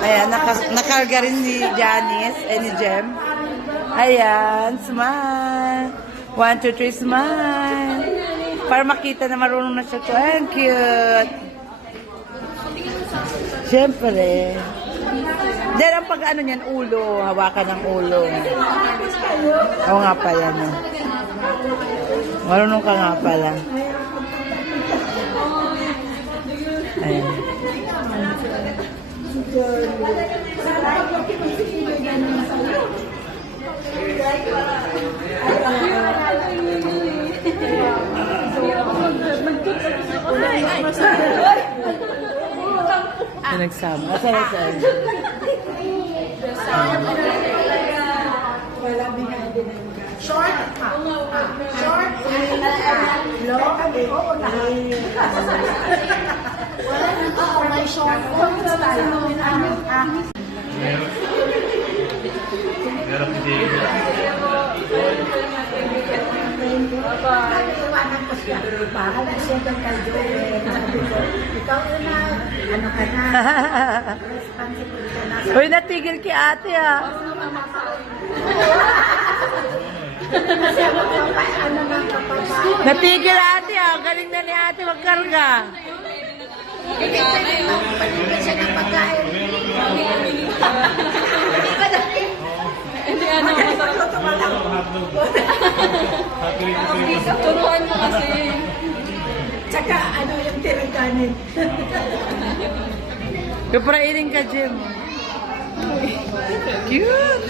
Ayan, nakarga rin ni Janice, ni Jem. Ayan, smile. 1, 2, 3, smile. Para makita na marunong na siya to. Ayan, cute. Siyempre. Then, ang pag ano niyan, ulo. Hawakan ng ulo. Oo nga pala, no. Marunong ka nga pala. Ayan. Nagsama. Asal. Short. Short. Long. Oo, may short. Iwanan ko siya. Bakal na siya kang kaldoe. Ikaw na, ano ka na? Responsible ka na. Uy, natigil ki ate ah. Kasi ako pa, ano na kapag Natigil ate ah. Galing na ni ate magkarga. paligid siya ng pagkain. Hindi ano, turuan mo kasi. Tsaka ano yung tirangkanin. Kaprainin ka, Jim. Cute.